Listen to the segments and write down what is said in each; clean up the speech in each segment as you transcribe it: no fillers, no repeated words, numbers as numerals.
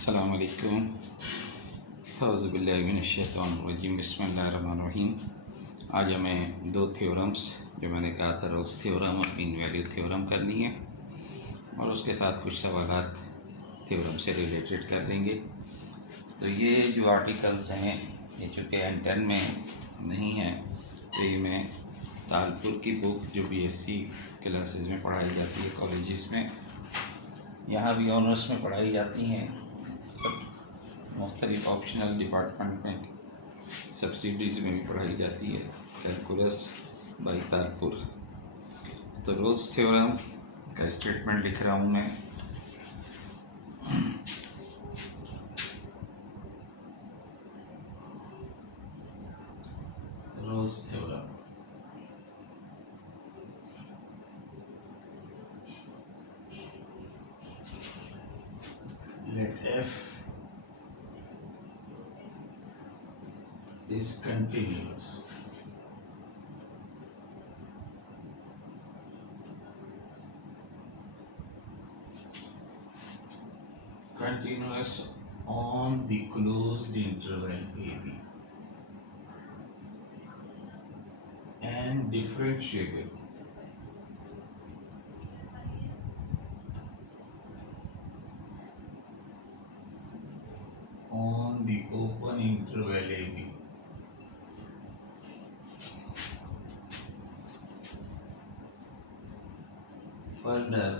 अस्सलाम वालेकुम औज़ुबिल्लाहिमिनश्शैतानिर्रजीम बिस्मिल्लाहिर्रहमानिर्रहीम। आज हमें दो थ्योरम्स जो मैंने कहा था रोल्स थ्योरम और मीन वैल्यू थ्योरम करनी है और उसके साथ कुछ सवालात थ्योरम से रिलेटेड कर लेंगे। तो ये जो आर्टिकल्स हैं ये चूँकि N10 में नहीं है तो ये मैं तालपुर की बुक जो BSc क्लासेस में पढ़ाई जाती है कॉलेजेस में, यहाँ भी ऑनर्स में पढ़ाई जाती हैं, सब मुख्तलिफ ऑप्शनल डिपार्टमेंट में सब्सिडीज़ में भी पढ़ाई जाती है, कैलकुलस बाई तालपुर। तो रोल्स थ्योरम का स्टेटमेंट लिख रहा हूँ मैं। Rolle's theorem let f is continuous on the closed interval AB and differentiable on the open interval AB. Further,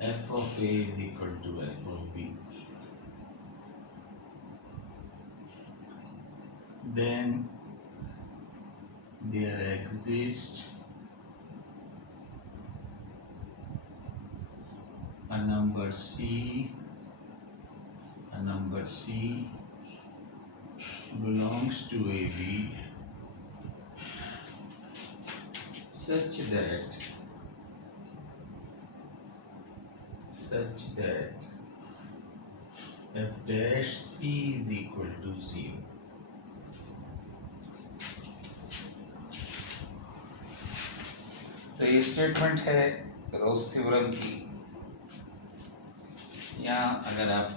f of A is equal to f of B. Then there exists a number C belongs to AB such that f dash C is equal to 0. तो ये statement है Rolle's theorem की। यहाँ अगर आप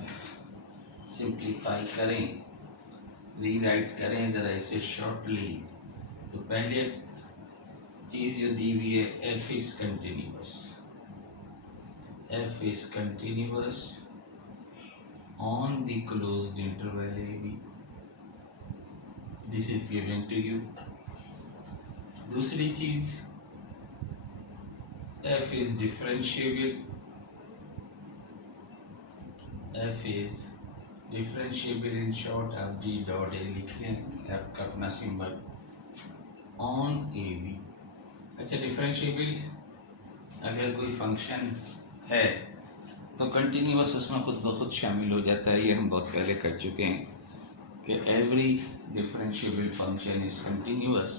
simplify करें, rewrite करें ज़रा इसे शॉर्टली, तो पहले चीज़ जो दी हुई है f is continuous on the closed interval AB. This is given to you. दूसरी चीज़ f is differentiable. In short आप d dot a लिख लें, आपका अपना सिंबल on AB। अच्छा, डिफरेंशिएबल अगर कोई फंक्शन है तो कंटिन्यूअस उसमें खुद ब खुद शामिल हो जाता है। ये हम बहुत पहले कर चुके हैं कि every differentiable function is continuous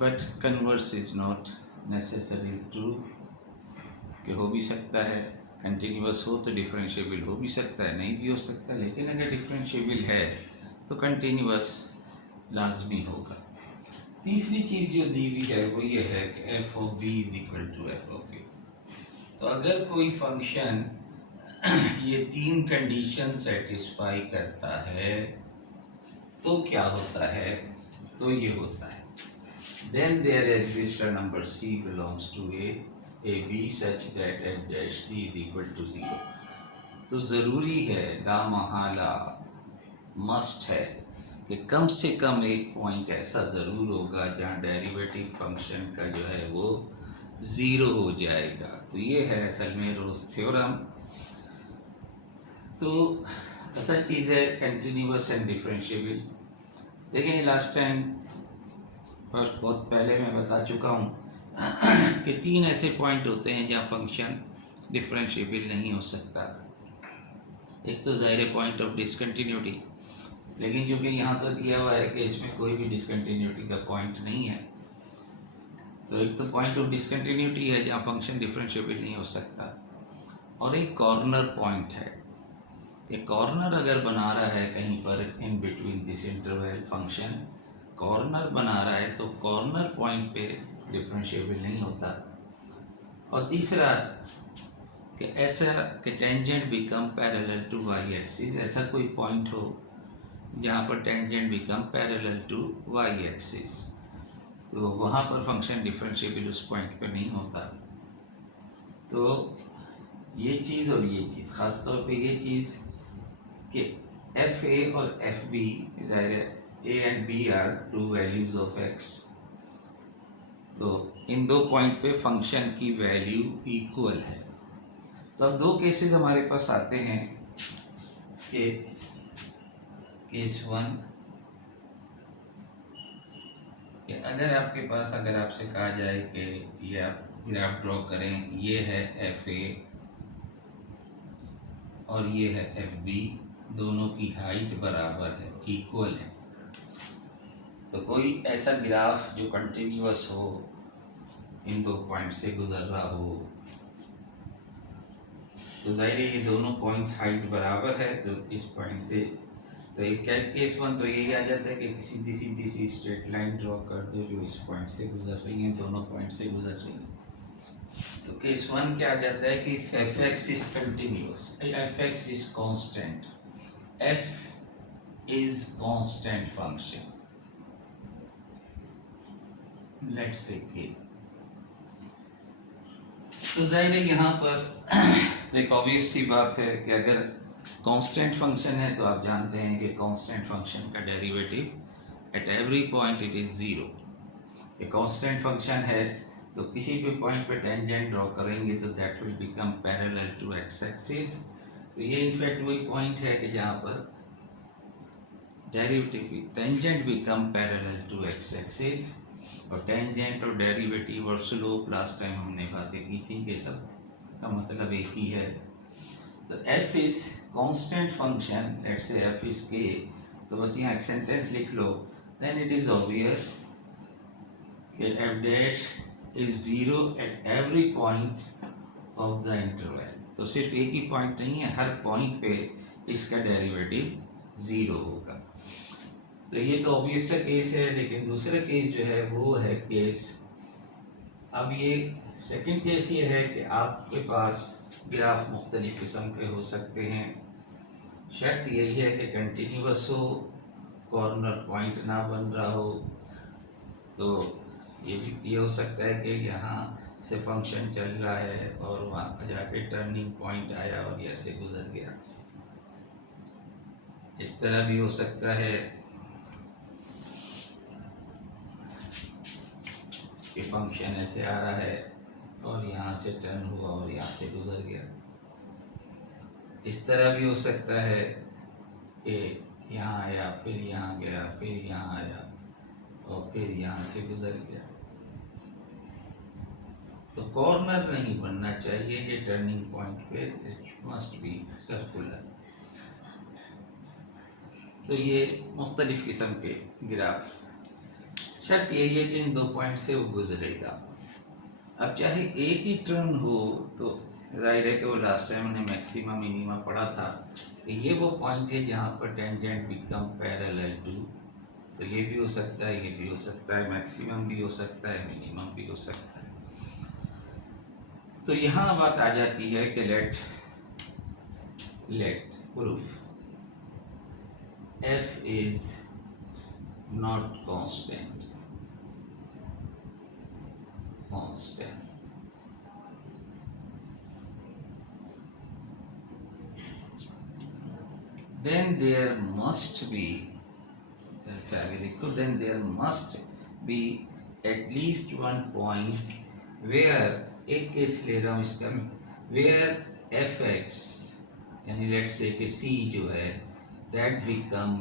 but converse is not necessary true, कि हो भी सकता है कंटिन्यूअस हो तो डिफरेंशिएबल हो भी सकता है, नहीं भी हो सकता, लेकिन अगर डिफरेंशिएबल है तो कंटिन्यूअस लाजमी होगा। तीसरी चीज़ जो दी हुई है वो ये है कि f of b is equal to f of a। तो अगर कोई फंक्शन ये तीन कंडीशन सेटिस्फाई करता है तो क्या होता है, तो ये होता है then there exist a number c belongs to a b such that f dash c is equal to 0। तो ज़रूरी है, लामहला मस्ट है कि कम से कम एक पॉइंट ऐसा ज़रूर होगा जहाँ डेरिवेटिव फंक्शन का जो है वो ज़ीरो हो जाएगा। तो ये है असल में रोल्स थ्योरम। तो असल चीज़ है कंटिन्यूअस एंड डिफरेंशिएबल। देखिए लास्ट टाइम बहुत पहले मैं बता चुका हूँ कि तीन ऐसे पॉइंट होते हैं जहाँ फंक्शन डिफरेंशिएबल नहीं हो सकता। एक तो ज़ाहिर पॉइंट ऑफ डिसकंटिन्यूटी, लेकिन चूँकि यहाँ तो दिया हुआ है कि इसमें कोई भी डिसकंटिन्यूटी का पॉइंट नहीं है, तो एक तो पॉइंट ऑफ डिसकंटिन्यूटी है जहाँ फंक्शन डिफरेंशिएबल नहीं हो सकता, और एक कॉर्नर पॉइंट है कि कॉर्नर अगर बना रहा है कहीं पर in between this interval function corner बना रहा है तो कॉर्नर पॉइंट पे डिफरेंशिएबल नहीं होता। और तीसरा कि ऐसा कि tangent become parallel to Y axis, ऐसा कोई पॉइंट हो जहाँ पर tangent become parallel to Y axis, तो वहाँ पर फंक्शन डिफरेंशिएबल उस पॉइंट पर नहीं होता। तो ये चीज़ और ये चीज़, ख़ास तौर पे ये चीज़ कि एफ ए और F B, A and B are two values of X, तो इन दो पॉइंट पे फंक्शन की वैल्यू इक्वल है। तो अब दो केसेस हमारे पास आते हैं कि केस वन, कि अगर आपके पास, अगर आपसे कहा जाए कि ये आप ग्राफ ड्रॉ करें, ये है एफ ए और ये है एफ बी, दोनों की हाइट बराबर है, इक्वल है। तो कोई ऐसा ग्राफ जो कंटिन्यूअस हो, इन दो पॉइंट से गुजर रहा हो, तो जाहिर है ये दोनों पॉइंट हाइट बराबर है, तो इस पॉइंट से, तो एक केस वन तो यही आ जाता है कि सीधी सीधी सी स्ट्रेट लाइन ड्रॉ कर दो जो इस पॉइंट से गुजर रही है, दोनों पॉइंट से गुजर रही है। तो केस वन क्या आ जाता है कि F x is continuous, F x is constant, F is constant function, let's say के। तो जाहिर है यहाँ पर तो एक ऑब्वियस सी बात है कि अगर कांस्टेंट फंक्शन है तो आप जानते हैं कि कांस्टेंट फंक्शन का derivative at every point it is zero. ये कांस्टेंट फंक्शन है तो किसी भी पॉइंट पे टेंजेंट ड्रॉ करेंगे तो that will become parallel to X axis. तो ये इनफैक्ट वही पॉइंट है कि जहाँ पर derivative tangent become parallel to X axis, और टेंजेंट और डेरिवेटिव और स्लोप लास्ट टाइम हमने बातें की थी कि सब का मतलब एक ही है। तो f is constant function, let's say f is k, तो बस यहाँ एक सेंटेंस लिख लो, देन इट इज ऑब्वियस कि f dash is zero at every point of the interval. तो सिर्फ एक ही पॉइंट नहीं है, हर पॉइंट पे इसका डेरिवेटिव ज़ीरो होगा। तो ये तो ऑब्वियस सा केस है, लेकिन दूसरा केस जो है वो है केस, अब ये सेकंड केस ये है कि आपके पास ग्राफ मुख्तलिफ किस्म के हो सकते हैं, शर्त यही है कि कंटिन्यूअस हो, कॉर्नर पॉइंट ना बन रहा हो। तो ये भी ये हो सकता है कि यहाँ से फंक्शन चल रहा है और वहाँ जाके टर्निंग पॉइंट आया और ये ऐसे गुजर गया। इस तरह भी हो सकता है कि फंक्शन ऐसे आ रहा है और यहाँ से टर्न हुआ और यहाँ से गुजर गया। इस तरह भी हो सकता है कि यहाँ आया, फिर यहाँ गया, फिर यहाँ आया और फिर यहाँ से गुजर गया। तो कॉर्नर नहीं बनना चाहिए ये टर्निंग पॉइंट पे, इट मस्ट बी सर्कुलर। तो ये मुख्तलिफ किस्म के ग्राफ, शर्त यही है कि इन दो पॉइंट से वो गुजरेगा। अब चाहे एक ही टर्न हो तो जाहिर है कि वो लास्ट टाइम हमने मैक्सिमम मिनिमम पढ़ा था, तो ये वो पॉइंट है जहाँ पर टेंजेंट बिकम पैरेलल टू। तो ये भी हो सकता है, ये भी हो सकता है, मैक्सिमम भी हो सकता है, मिनिमम भी हो सकता है। तो यहाँ बात आ जाती है कि let proof f is not constant, then there must be, then there must be at least one point where, एक केस ले रहा हूँ इसका, where fx यानी लेट्स से कि c जो है that become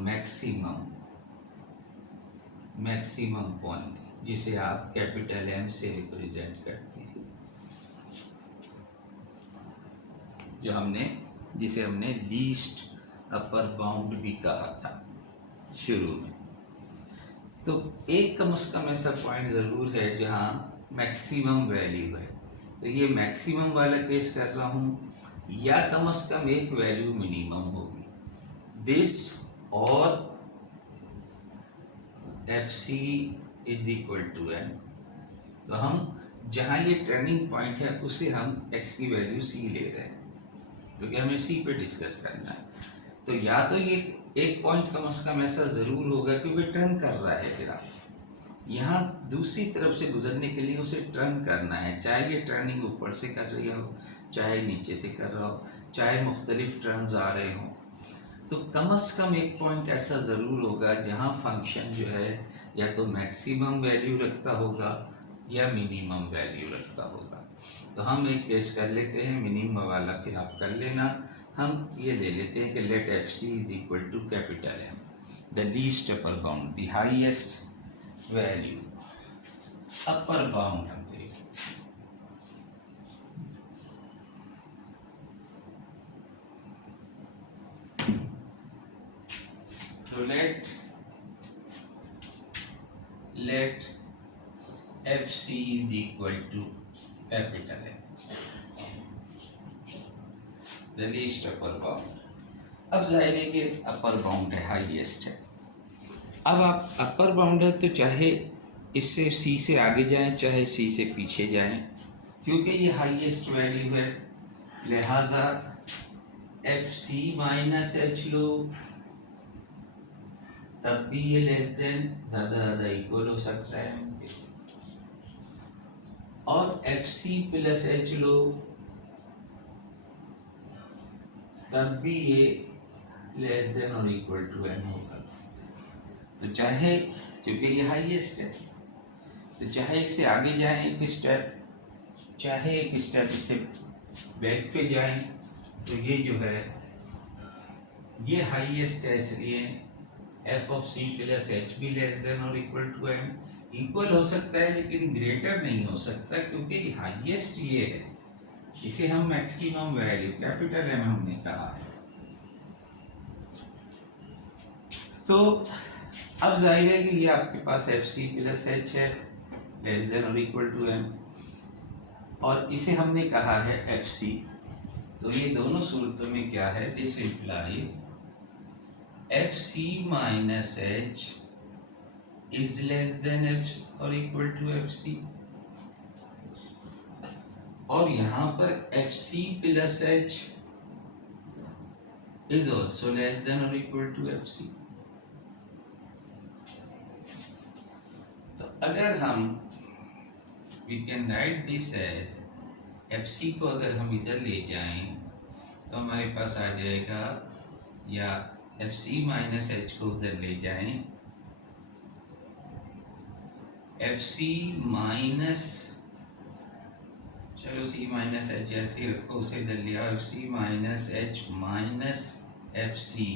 maximum point, जिसे आप कैपिटल M से रिप्रेजेंट करते हैं, जिसे हमने लीस्ट अपर बाउंड भी कहा था शुरू में। तो एक कम से कम ऐसा पॉइंट ज़रूर है जहाँ मैक्सिमम वैल्यू है। तो ये मैक्सिमम वाला केस कर रहा हूँ, या कम से कम एक वैल्यू मिनिमम होगी, दिस और FC is equal to n। तो हम जहाँ ये टर्निंग पॉइंट है उसे हम x की वैल्यू c ले रहे हैं क्योंकि हमें c पे डिस्कस करना है। तो या तो ये एक पॉइंट कम से कम ऐसा ज़रूर होगा क्योंकि टर्न कर रहा है ग्राफ, यहाँ दूसरी तरफ से गुजरने के लिए उसे टर्न करना है, चाहे ये टर्निंग ऊपर से कर रही हो, चाहे नीचे से कर रहा हो, चाहे मुख्तलिफ टर्न्स आ रहे हों, तो कम से कम एक पॉइंट ऐसा ज़रूर होगा जहाँ फंक्शन जो है या तो मैक्सिमम वैल्यू रखता होगा या मिनिमम वैल्यू रखता होगा। तो हम एक केस कर लेते हैं मिनिमम वाला, फिर आप कर लेना। हम ये ले लेते हैं कि let F C is equal to capital M, the least upper bound, the highest value, upper bound हम ले। तो let FC is equal to capital M, the least upper bound। अब जाहिर है कि अपर बाउंड है, हाईएस्ट है। अब आप अपर बाउंड है तो चाहे इससे C से आगे जाएं चाहे C से पीछे जाएं, क्योंकि ये हाईएस्ट वैल्यू है, लिहाजा FC माइनस एच लो तब भी ये लेस देन ज़्यादा इक्वल हो सकता है, और एफ सी प्लस एच लो तब भी ये लेस देन और इक्वल टू एम होगा। तो चाहे, क्योंकि ये हाईएस्ट है, तो चाहे इससे आगे जाएं एक स्टेप, चाहे एक स्टेप इससे बैक पे जाएं, तो ये जो है ये हाईएस्ट है, इसलिए F of C plus H भी लेस देन और इक्वल टू एम। इक्वल हो सकता है लेकिन ग्रेटर नहीं हो सकता, क्योंकि हाईएस्ट ये है, इसे हम मैक्सिमम वैल्यू कैपिटल एम हमने कहा है। तो अब जाहिर है कि ये आपके पास एफ सी प्लस एच है लेस देन और इक्वल टू एम, और इसे हमने कहा है एफ सी। तो ये दोनों सूरतों में क्या है, this implies F C minus H is less than f or equal to fc, और यहाँ पर fc plus h is also less than or equal to fc। तो अगर हम we can write this as fc को अगर हम इधर ले जाएं तो हमारे पास आ जाएगा, या fc माइनस एच को उधर ले जाएं, एफ सी माइनस, चलो सी माइनस एच ऐसे रखो, उसे इधर लिया, F C minus H minus F C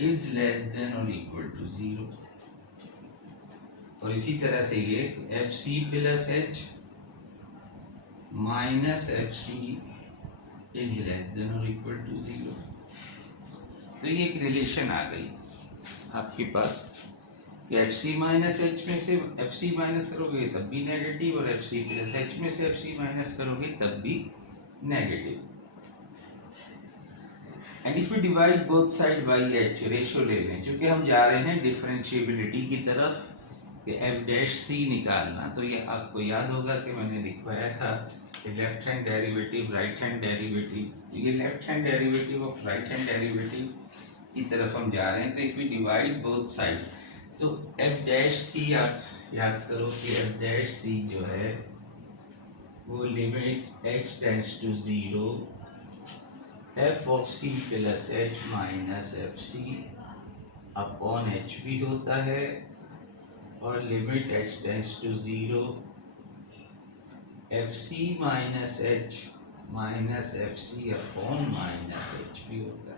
is less than और इक्वल टू 0। और इसी तरह से ये F C plus H minus F C is less than और इक्वल टू 0। तो ये एक रिलेशन आ गई आपके पास, एफ सी माइनस एच में से एफ सी माइनस करोगे तब भी नेगेटिव, और एफ सी प्लस एच में से एफ सी माइनस करोगे तब भी negative. And if you divide both side by H, ratio ले लें, क्योंकि हम जा रहे हैं डिफरेंशिएबिलिटी की तरफ कि एफ डैश सी निकालना। तो ये आपको याद होगा कि मैंने लिखवाया था कि left hand derivative right hand derivative, ये left hand derivative of right hand derivative की तरफ हम जा रहे हैं। तो if you divide both side, तो एफ डैश सी आप याद करो कि एफ डैश सी जो है वो limit H tends to 0 F of C plus H minus F C upon H भी होता है, और limit H tends to 0 F C minus H minus F C upon minus H भी होता है।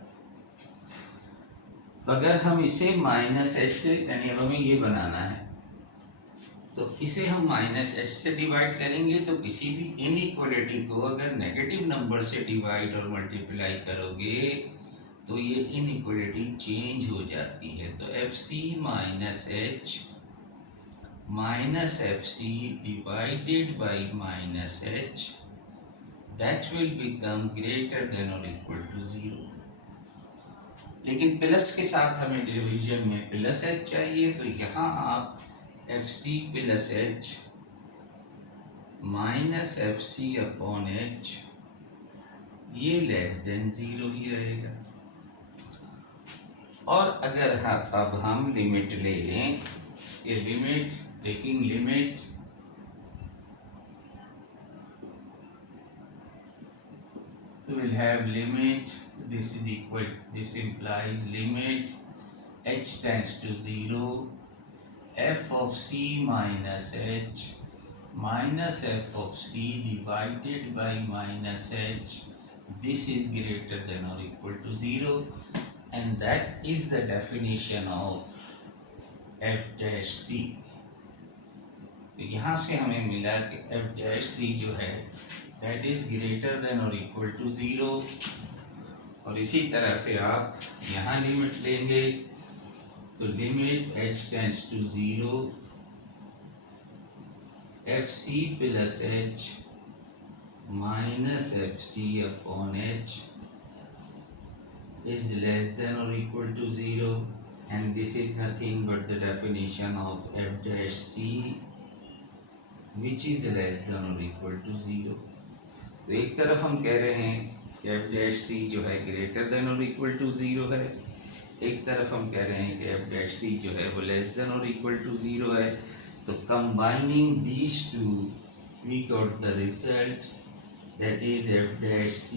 अगर हम इसे माइनस एच से, यानी अब हमें ये बनाना है, तो इसे हम माइनस एच से डिवाइड करेंगे, तो किसी भी इनइक्वालिटी को अगर नेगेटिव नंबर से डिवाइड और मल्टीप्लाई करोगे तो ये इनइक्वालिटी चेंज हो जाती है। तो F C minus H minus F C divided by minus H, that will become greater than और इक्वल टू 0। लेकिन प्लस के साथ हमें डिवीजन में प्लस एच चाहिए, तो यहाँ आप एफ सी plus H minus F C upon h ये लेस देन ज़ीरो ही रहेगा। और अगर अब हम लिमिट ले लें, ये limit taking limit so we'll have limit, this is equal, this implies limit h tends to 0 f of c minus h minus f of c divided by minus h, this is greater than or equal to 0, and that is the definition of f dash c। तो यहाँ से हमें मिला कि f dash c जो है that is greater than or equal to 0, और इसी तरह से आप यहाँ लिमिट लेंगे तो limit h tends to 0 fc plus h minus fc upon h is less than or equal to 0, and this is nothing but the definition of f dash c which is less than or equal to 0। तो एक तरफ हम कह रहे हैं कि f dash c जो है ग्रेटर देन और इक्वल टू 0 है, एक तरफ हम कह रहे हैं कि f dash c जो है वो लेस देन और इक्वल टू 0 है। तो combining these two we got the result that is f dash c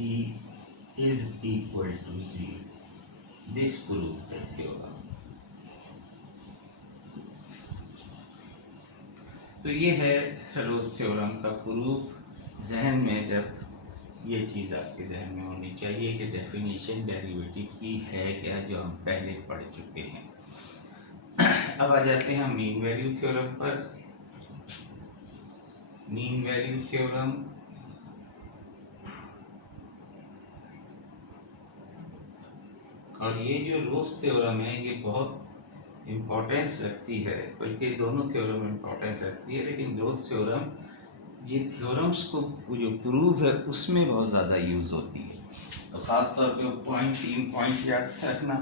is equal to 0। This proved the theorem। तो ये है रोज थ्योरम का प्रूफ। जहन में जब ये चीज़ आपके जहन में होनी चाहिए कि डेफिनेशन डेरिवेटिव की है क्या, जो हम पहले पढ़ चुके हैं। अब आ जाते हैं मीन वैल्यू थ्योरम पर। मीन वैल्यू थ्योरम और ये जो रोज थ्योरम है ये बहुत इम्पोर्टेंस रखती है, बल्कि दोनों थ्योरम इम्पोर्टेंस रखती है, लेकिन रोज थ्योरम ये थ्योरम्स को जो प्रूव है उसमें बहुत ज़्यादा यूज़ होती है। तो ख़ास तौर पे पॉइंट 3 पॉइंट याद रखना।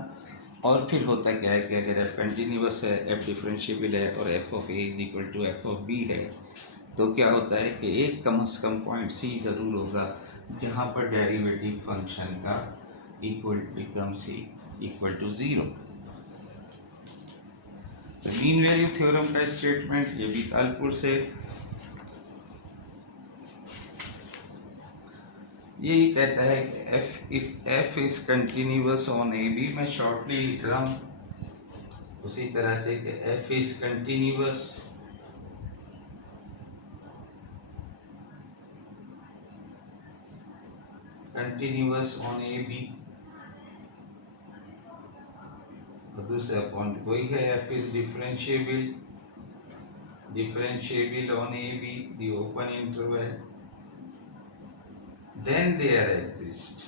और फिर होता क्या है कि अगर एफ कंटिन्यूस है, एफ डिफरेंशिएबल है और f of a is equal to f of b है, तो क्या होता है कि एक कम से कम पॉइंट सी ज़रूर होगा जहाँ पर डेरिवेटिव फंक्शन का equal becomes equal to 0। Mean value theorem का स्टेटमेंट ये भी तालपुर से यही कहता है कि f if f is continuous on a b, मैं शॉर्टली लिख रहा हूँ उसी तरह से कि f is continuous on a b, और दूसरा पॉइंट वही है f is differentiable on a b the open interval, then there exists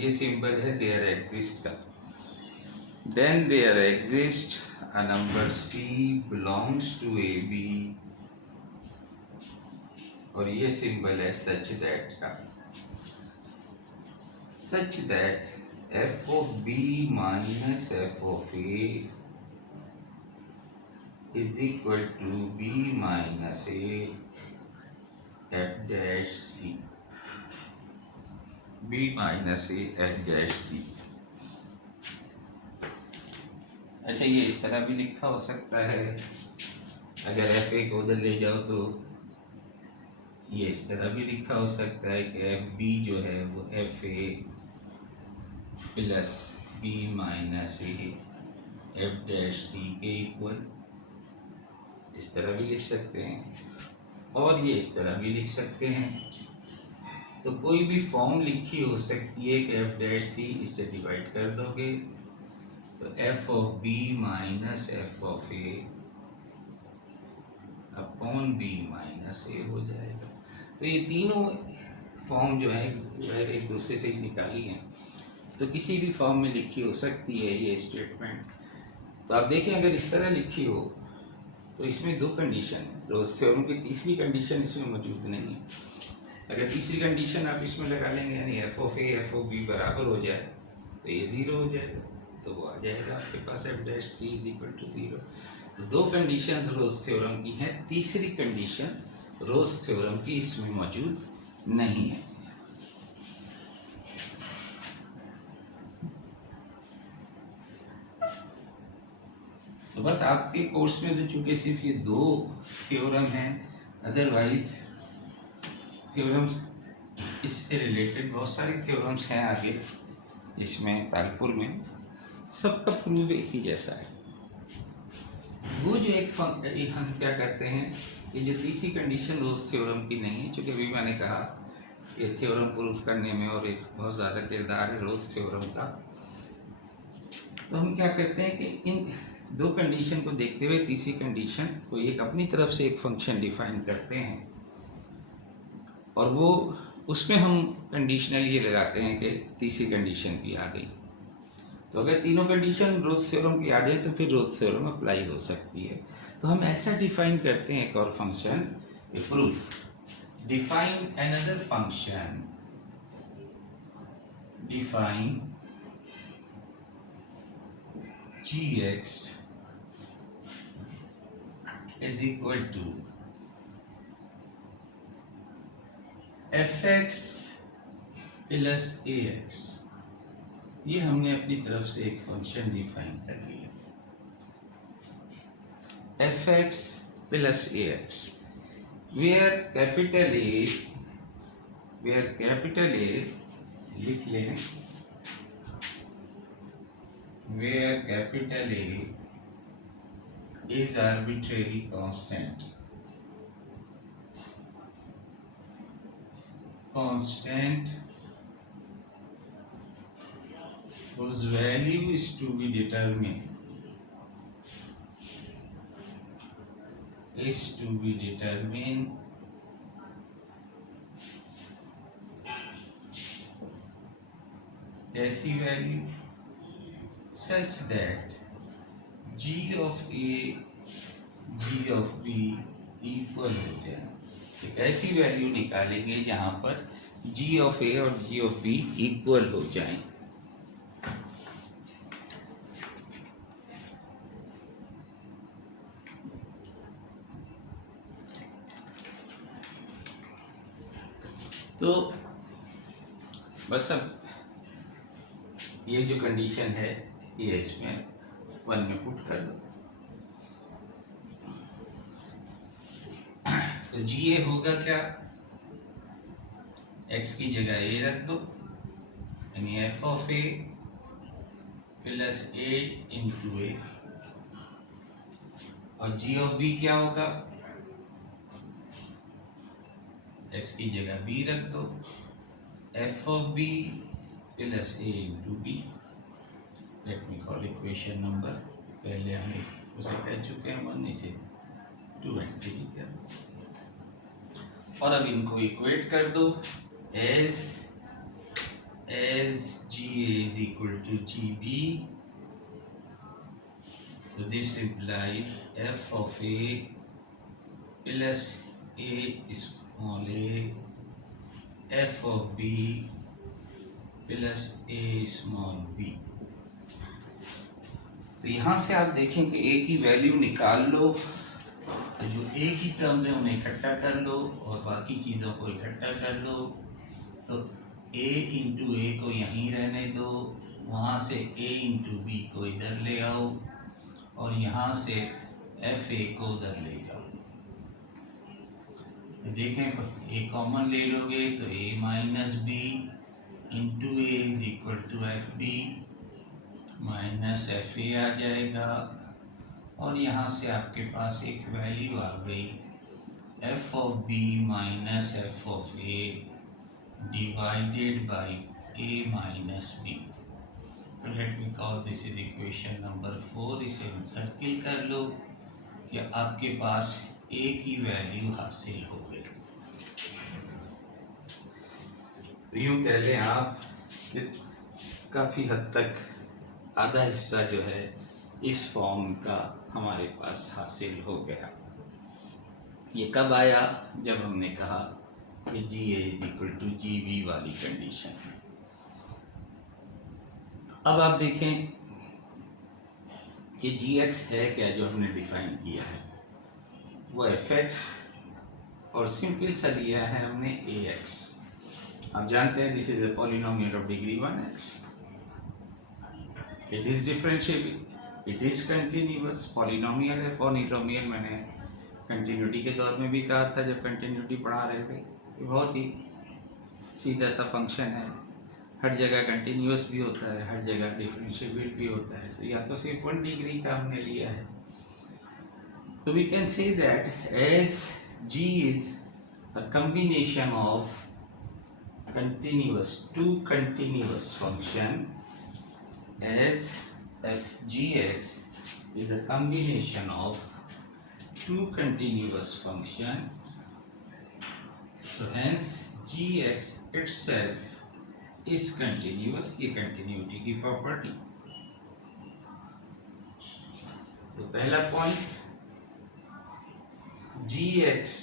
ये सिंबल है there exist का, then there exists a number c belongs to AB, और ये symbol है such that f of b minus f of a is equal to b minus a f dash c, b minus a f dash c। अच्छा, ये इस तरह भी लिखा हो सकता है, अगर f a को उधर ले जाओ तो ये इस तरह भी लिखा हो सकता है कि एफ बी जो है वो f a plus b minus a f dash c के इक्वल, इस तरह भी लिख सकते हैं, और ये इस तरह भी लिख सकते हैं। तो कोई भी फॉर्म लिखी हो सकती है कि एफ डैश सी, इससे डिवाइड कर दोगे तो f of b minus f of a upon b minus a हो जाएगा। तो ये तीनों फॉर्म जो है एक दूसरे से निकाली हैं, तो किसी भी फॉर्म में लिखी हो सकती है ये स्टेटमेंट। तो आप देखें अगर इस तरह लिखी हो तो इसमें दो कंडीशन है, रोज थ्योरम की तीसरी कंडीशन इसमें मौजूद नहीं है। अगर तीसरी कंडीशन आप इसमें लगा लेंगे यानी f of a f of b बराबर हो जाए तो ये 0 हो जाएगा, तो वो आ जाएगा आपके पास f dash c is equal to 0। तो दो कंडीशन रोल्स थ्योरम की हैं, तीसरी कंडीशन रोल्स थ्योरम की इसमें मौजूद नहीं है। तो बस आपके कोर्स में तो चूंकि सिर्फ ये दो थ्योरम हैं, अदरवाइज थ्योरम्स इससे रिलेटेड बहुत सारे थ्योरम्स हैं आगे इसमें तालपुर में, सबका प्रूव एक ही जैसा है। वो जो एक हम क्या करते हैं, ये जो तीसरी कंडीशन रोल्स थ्योरम की नहीं है, चूँकि अभी मैंने कहा ये थ्योरम प्रूव करने में और एक बहुत ज़्यादा किरदार है रोल्स थ्योरम का, तो हम क्या करते हैं कि इन दो कंडीशन को देखते हुए तीसरी कंडीशन को एक अपनी तरफ से एक फंक्शन डिफाइन करते हैं, और वो उसमें हम कंडीशनल ये लगाते हैं कि तीसरी कंडीशन भी आ गई। तो अगर तीनों कंडीशन रोल्स थ्योरम की आ जाए तो फिर रोल्स थ्योरम अप्लाई हो सकती है। तो हम ऐसा डिफाइन करते हैं एक और function, proof define another function, define gx is equal to fx plus ax। ये हमने अपनी तरफ से एक फंक्शन डिफाइन कर लिया, fx plus ax, where capital A लिख लें, where capital A is arbitrary constant whose value is to be determined ऐसी value such that g of A g of B equal हो जाए। एक ऐसी वैल्यू निकालेंगे जहां पर g of A और g of B इक्वल हो जाएं। तो बस अब ये जो कंडीशन है ये इसमें 1 में पुट कर दो, तो जी ए होगा क्या, x की जगह a रख दो, यानी f of a plus a into a, और g ऑफ b क्या होगा, x की जगह b रख दो, f of b plus a into b. Let me call equation number, पहले हम उसे कह चुके हैं 1, इसे 2 एंड 3 कर, और अब इनको इक्वेट कर दो, as g a is equal to g b, so this implies f of a plus a small a f of b plus a small b। तो यहाँ से आप देखें कि a की वैल्यू निकाल लो, तो जो a की टर्म्स हैं उन्हें इकट्ठा कर लो और बाकी चीज़ों को इकट्ठा कर लो। तो a इंटू ए को यहीं रहने दो, वहाँ से a इंटू बी को इधर ले आओ, और यहाँ से एफ ए को उधर ले जाओ। तो देखें a कॉमन ले लोगे तो a minus b into a is equal to f b minus f a आ जाएगा, और यहाँ से आपके पास एक वैल्यू आ गई f of b minus f of a divided by a minus b. तो let me call this is equation number 4। इसे सर्किल कर लो कि आपके पास ए की वैल्यू हासिल हो गई। तो यूँ कह लें आप कि काफ़ी हद तक आधा हिस्सा जो है इस फॉर्म का हमारे पास हासिल हो गया। ये कब आया, जब हमने कहा कि g a is equal to g b वाली कंडीशन। अब आप देखें कि जी एक्स है क्या जो हमने डिफाइन किया है, वो एफ एक्स और सिंपल सा लिया है हमने ए एक्स। आप जानते हैं this is a polynomial of degree 1x, it is differentiable, it is continuous. Polynomial है, पॉलिनोमियल मैंने कंटिन्यूटी के दौर में भी कहा था जब कंटिन्यूटी पढ़ा रहे थे, ये बहुत ही सीधा सा फंक्शन है, हर जगह कंटिन्यूअस भी होता है, हर जगह डिफरेंशिएबल भी होता है। तो या तो सिर्फ 1 डिग्री का हमने लिया है, तो we can say that as g is a combination of two continuous function, as f gx is a combination of two continuous function, so hence gx itself is continuous। ये continuity की property. तो पहला point, gx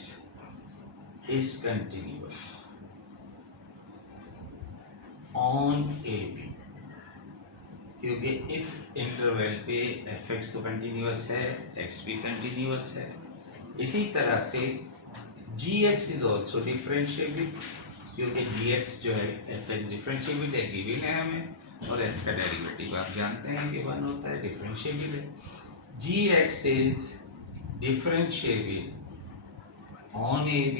is continuous on AB, क्योंकि इस interval पे fx तो continuous है, x भी कंटिन्यूअस है। इसी तरह से gx इज ऑल्सो डिफरेंशिएबल, क्योंकि gx जो है fx डिफरेंशिएबल है, गिवन है हमें, और x का डेरिवेटिव आप जानते हैं कि 1 होता है, डिफरेंशिएबल है। gx is differentiable on AB,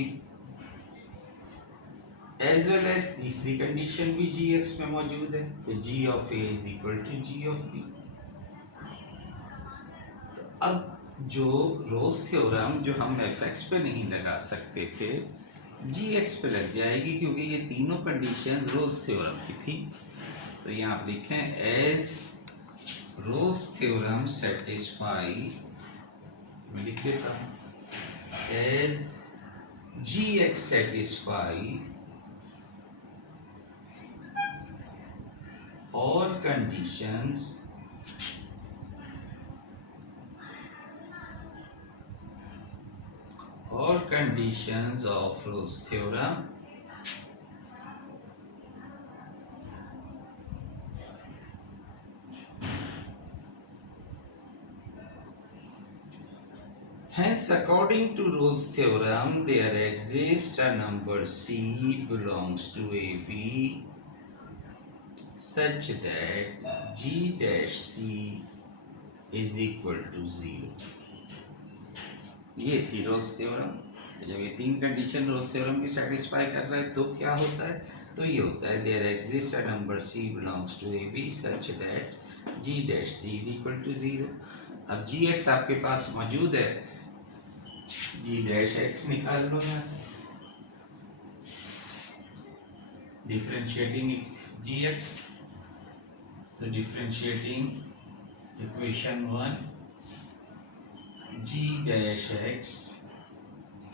as well as तीसरी कंडीशन भी gx में मौजूद है कि g of A is equal to g of B। तो अब जो रोल्स थ्योरम जो हम fx पे नहीं लगा सकते थे, gx पे लग जाएगी, क्योंकि ये तीनों कंडीशंस रोल्स थ्योरम की थी। तो यहाँ आप लिखें एज रोल्स थ्योरम सेटिस्फाई, मैं लिख देता हूँ as gx satisfy all conditions of Rolle's theorem hence according to Rolle's theorem there exists a number c belongs to AB such that g dash c is equal to 0। ये थी Rolle's theorem. जब ये तीन condition Rolle's theorem की satisfy कर रहा है तो क्या होता है, तो ये होता है there exist a number c belongs to AB such that g dash c is equal to 0। अब gx आपके पास मौजूद है, g डैश x निकाल लो यहाँ से, differentiating gx, so differentiating equation 1, g dash x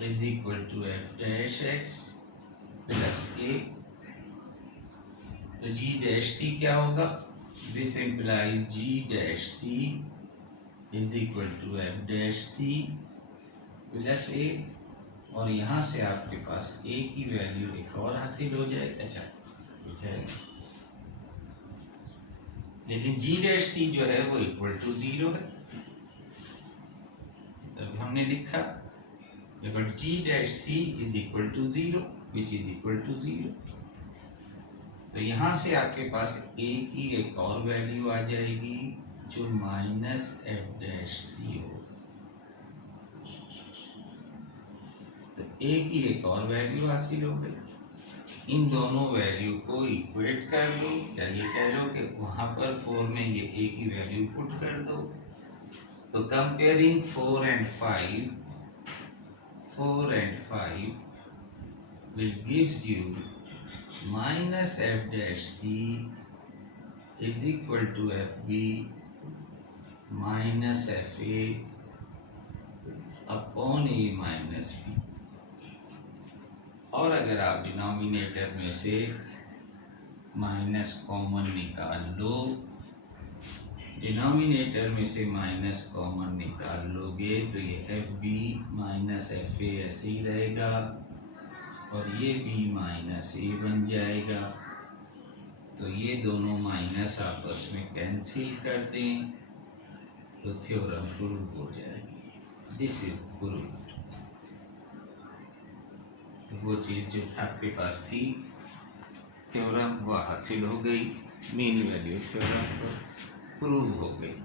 is equal to f dash x plus a। तो g dash c क्या होगा, this implies g dash c is equal to f dash c plus a, और यहाँ से आपके पास a की value एक और हासिल हो जाएगी। अच्छा हो जाएगा, लेकिन g डैश c जो है वो इक्वल टू 0 है, तब हमने लिखा but g dash c is equal to 0 which is equal to 0। तो यहाँ से आपके पास a की एक और वैल्यू आ जाएगी जो माइनस f डैश c होगा। तो a की एक और वैल्यू हासिल हो गई, इन दोनों वैल्यू को इक्वेट कर दो, चलिए कह लो कि वहाँ पर 4 में ये a की वैल्यू पुट कर दो। तो comparing 4 and 5 will gives you minus f dash c is equal to fb minus fa upon a minus b। और अगर आप डिनोमिनेटर में से माइनस कॉमन निकाल लो, डिनोमिनेटर में से माइनस कॉमन निकाल लोगे तो ये f b minus f a ऐसे ही रहेगा, और ये बी माइनस ए बन जाएगा। तो ये दोनों माइनस आपस में कैंसिल कर दें, तो थ्योरम प्रूव हो जाएगी। This is prove. वो चीज़ जो आपके पास थी थ्योरम वो हासिल हो गई, मीन वैल्यू थ्योरम प्रूव हो गई।